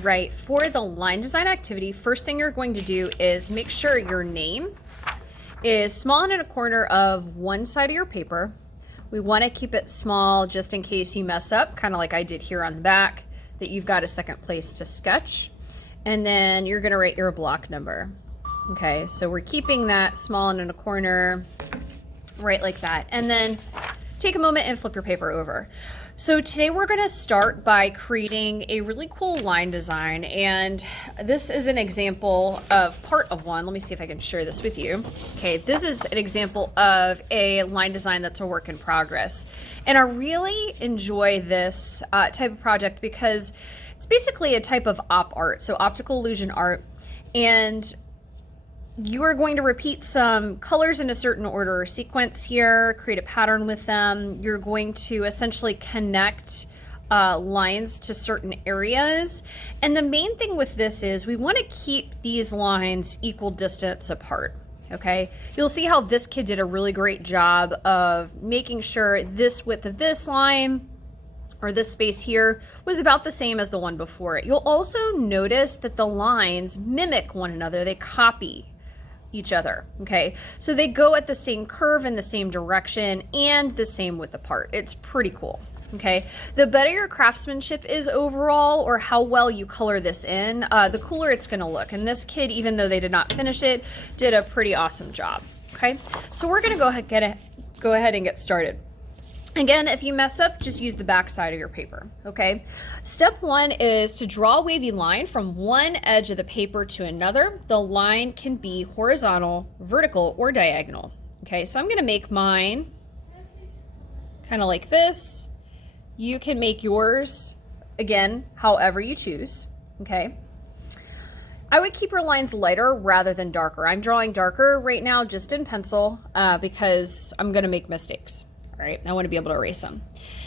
Right, for the line design activity, first thing you're going to do is make sure your name is small and in a corner of one side of your paper. We want to keep it small just in case you mess up, kind of like I did here on the back, that you've got a second place to sketch. And then you're going to write your block number. Okay, so we're keeping that small and in a corner, right like that. And then take a moment and flip your paper over. So today we're going to start by creating a really cool line design, and this is an example of part of one. Let me see if I can share this with you. Okay, this is an example of a line design that's a work in progress, and I really enjoy this type of project because it's basically a type of op art, so optical illusion art, and you are going to repeat some colors in a certain order or sequence here, create a pattern with them. You're going to essentially connect lines to certain areas. And the main thing with this is we want to keep these lines equal distance apart. Okay, you'll see how this kid did a really great job of making sure this width of this line or this space here was about the same as the one before it. You'll also notice that the lines mimic one another. They copy each other. Okay, so they go at the same curve in the same direction and the same width apart. It's pretty cool. Okay, the better your craftsmanship is overall, or how well you color this in, the cooler it's going to look. And this kid, even though they did not finish it, did a pretty awesome job. Okay, so we're going to go ahead and get started. Again, if you mess up, just use the back side of your paper, okay? Step one is to draw a wavy line from one edge of the paper to another. The line can be horizontal, vertical, or diagonal, okay? So I'm gonna make mine kind of like this. You can make yours, again, however you choose, okay? I would keep your lines lighter rather than darker. I'm drawing darker right now just in pencil because I'm gonna make mistakes. All right, I want to be able to erase them.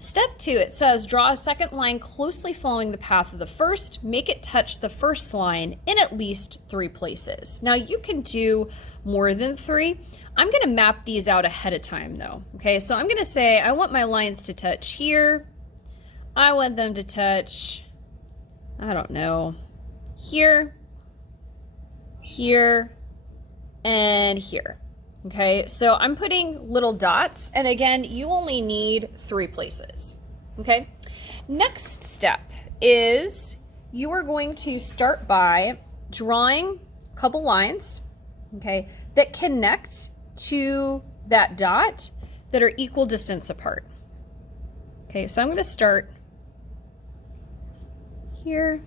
Step two, it says draw a second line closely following the path of the first. Make it touch the first line in at least 3 places. Now you can do more than 3. I'm going to map these out ahead of time though. Okay, so I'm going to say I want my lines to touch here. I want them to touch, I don't know, here, here, and here. Okay, so I'm putting little dots, and again, you only need 3 places. Okay, next step is you are going to start by drawing a couple lines, okay, that connect to that dot that are equal distance apart. Okay, so I'm going to start here.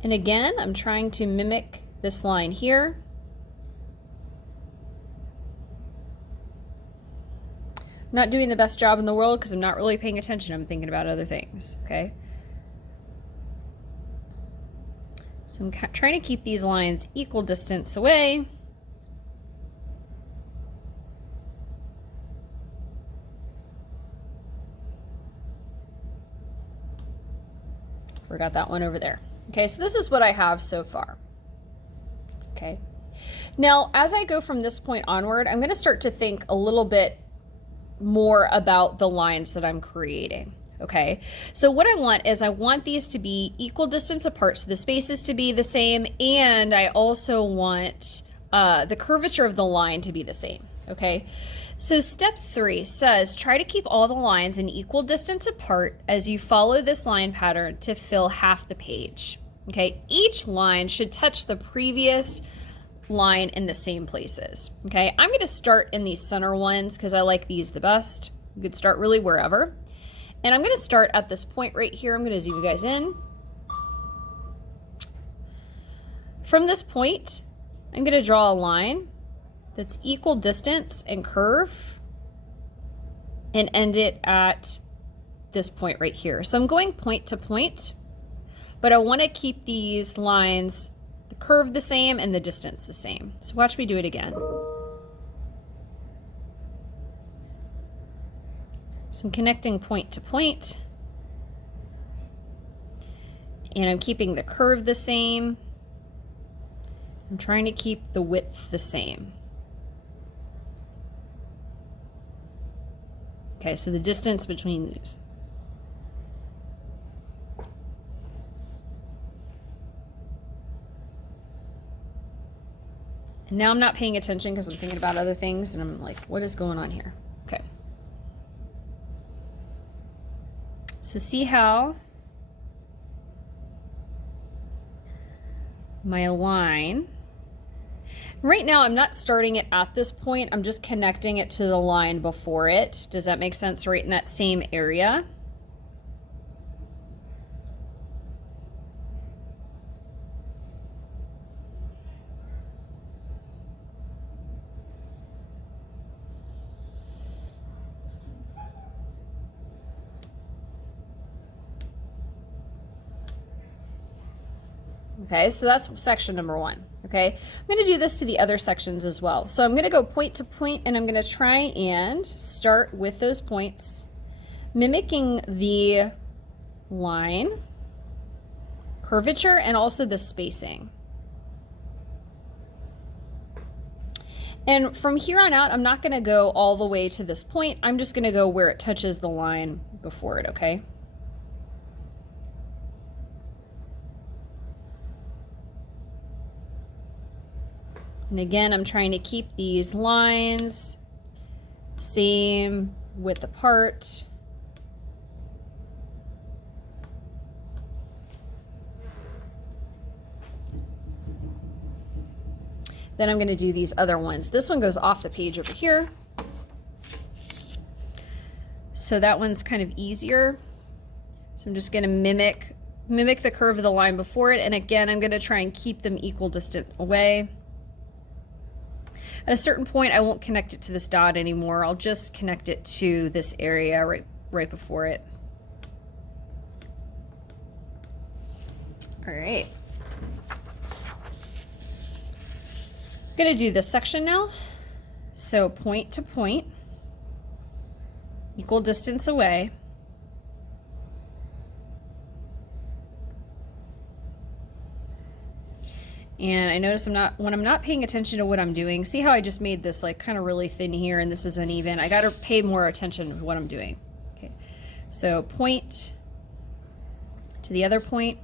And again, I'm trying to mimic this line here. I'm not doing the best job in the world because I'm not really paying attention. I'm thinking about other things, okay? So I'm trying to keep these lines equal distance away. Forgot that one over there. Okay, so this is what I have so far. Okay, now as I go from this point onward, I'm going to start to think a little bit more about the lines that I'm creating. Okay, so what I want these to be equal distance apart, so the spaces to be the same, and I also want the curvature of the line to be the same. Okay, so step 3 says try to keep all the lines an equal distance apart as you follow this line pattern to fill half the page. Okay, each line should touch the previous line in the same places. Okay, I'm going to start in these center ones because I like these the best. You could start really wherever. And I'm going to start at this point right here. I'm going to zoom you guys in. From this point, I'm going to draw a line that's equal distance and curve and end it at this point right here. So I'm going point to point, but I want to keep these lines, the curve the same and the distance the same. So watch me do it again. So I'm connecting point to point, and I'm keeping the curve the same. I'm trying to keep the width the same. Okay, so the distance between these. And now I'm not paying attention because I'm thinking about other things and I'm like, what is going on here? Okay. So see how my line, right now I'm not starting it at this point, I'm just connecting it to the line before it. Does that make sense? Right in that same area. Okay, so that's section number 1. Okay, I'm going to do this to the other sections as well. So I'm going to go point to point and I'm going to try and start with those points, mimicking the line, curvature, and also the spacing. And from here on out, I'm not going to go all the way to this point. I'm just going to go where it touches the line before it, okay? And again, I'm trying to keep these lines same width apart. Then I'm going to do these other ones. This one goes off the page over here. So that one's kind of easier. So I'm just going to mimic the curve of the line before it. And again, I'm going to try and keep them equal distant away. At a certain point, I won't connect it to this dot anymore. I'll just connect it to this area right before it. All right. I'm going to do this section now. So point to point, equal distance away. And I notice when I'm not paying attention to what I'm doing, see how I just made this like kind of really thin here and this is uneven. I got to pay more attention to what I'm doing. Okay. So point to the other point.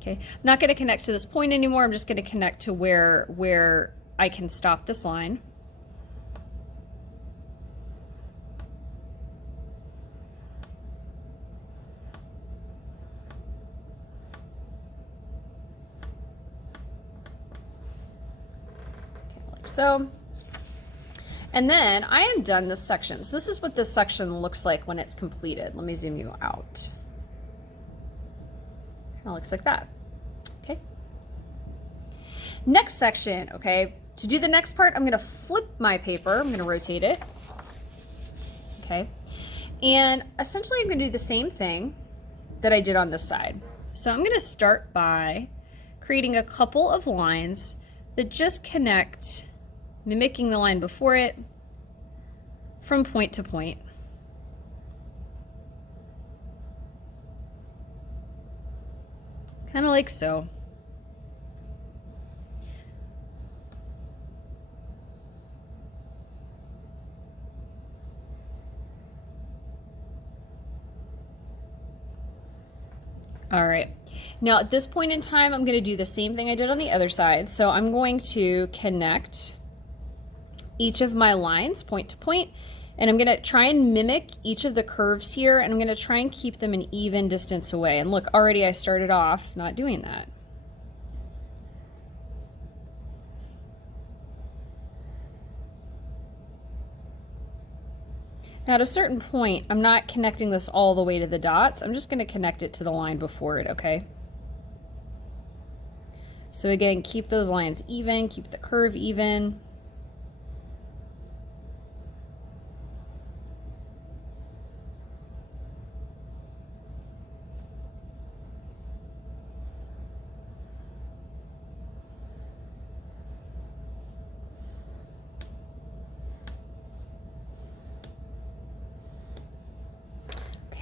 Okay. I'm not going to connect to this point anymore. I'm just going to connect to where I can stop this line. So, and then I am done this section. So this is what this section looks like when it's completed. Let me zoom you out. It looks like that. Okay. Next section, okay. To do the next part, I'm going to flip my paper. I'm going to rotate it. Okay. And essentially I'm going to do the same thing that I did on this side. So I'm going to start by creating a couple of lines that just connect, mimicking the line before it from point to point. Kind of like so. All right. Now at this point in time, I'm going to do the same thing I did on the other side. So I'm going to connect each of my lines point to point, and I'm going to try and mimic each of the curves here, and I'm going to try and keep them an even distance away. And look, already I started off not doing that. Now at a certain point, I'm not connecting this all the way to the dots. I'm just going to connect it to the line before it, okay? So again, keep those lines even, keep the curve even.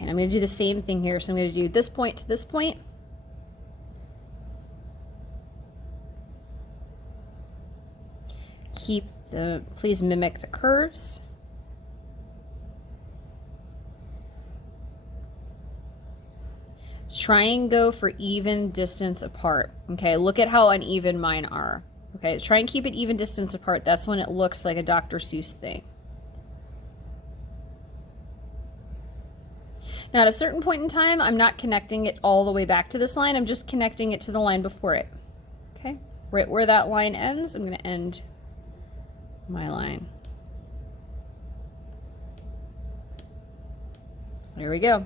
And I'm going to do the same thing here. So I'm going to do this point to this point. please mimic the curves. Try and go for even distance apart. Okay, look at how uneven mine are. Okay, try and keep it even distance apart. That's when it looks like a Dr. Seuss thing. Now at a certain point in time, I'm not connecting it all the way back to this line. I'm just connecting it to the line before it. Okay, right where that line ends, I'm going to end my line. There we go.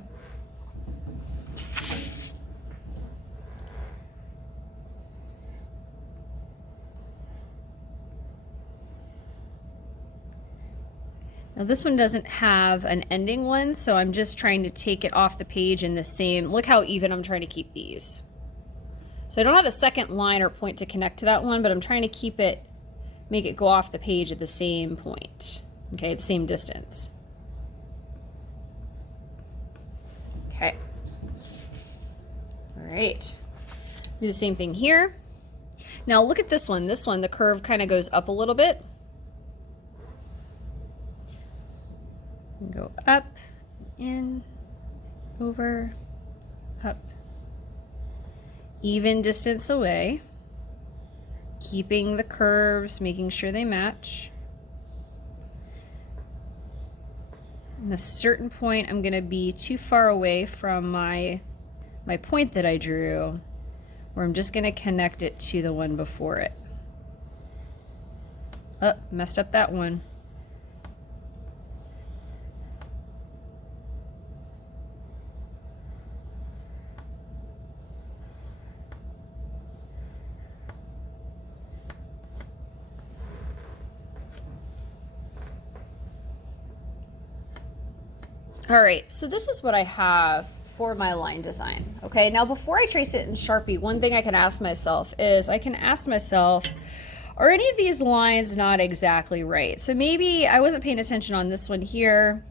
Now this one doesn't have an ending one, so I'm just trying to take it off the page in the same, look how even I'm trying to keep these. So I don't have a second line or point to connect to that one, but I'm trying to keep it, make it go off the page at the same point, okay, the same distance. Okay. All right. Do the same thing here. Now look at this one. This one, the curve kind of goes up a little bit. Go up, in, over, up. Even distance away. Keeping the curves, making sure they match. At a certain point, I'm going to be too far away from my point that I drew, where I'm just going to connect it to the one before it. Oh, messed up that one. All right, so this is what I have for my line design. Okay, now before I trace it in Sharpie, one thing I can ask myself is are any of these lines not exactly right? So maybe I wasn't paying attention on this one here.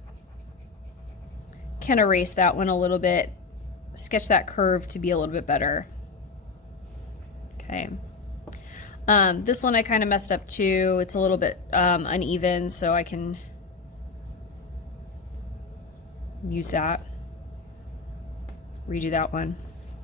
Can erase that one a little bit, sketch that curve to be a little bit better. Okay. This one I kind of messed up too. It's a little bit uneven, so I can use that, redo that one.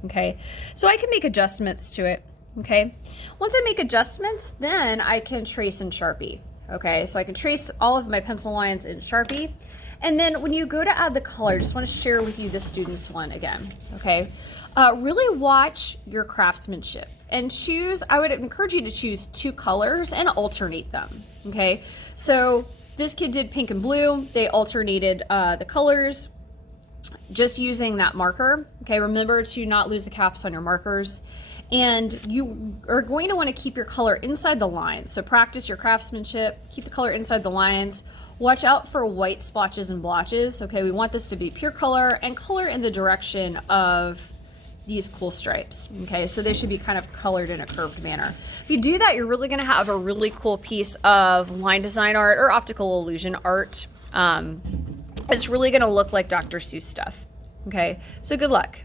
Okay, so I can make adjustments to it. Okay, once I make adjustments, then I can trace in Sharpie. Okay, so I can trace all of my pencil lines in Sharpie, and then when you go to add the color, I just want to share with you the student's one again. Okay, really watch your craftsmanship and choose, I would encourage you to choose 2 colors and alternate them. Okay, so this kid did pink and blue. They alternated the colors just using that marker. Okay, remember to not lose the caps on your markers. And you are going to want to keep your color inside the lines. So practice your craftsmanship, keep the color inside the lines. Watch out for white splotches and blotches. Okay, we want this to be pure color and color in the direction of these cool stripes. Okay, so they should be kind of colored in a curved manner. If you do that, you're really going to have a really cool piece of line design art or optical illusion art. It's really going to look like Dr. Seuss stuff. Okay, so good luck.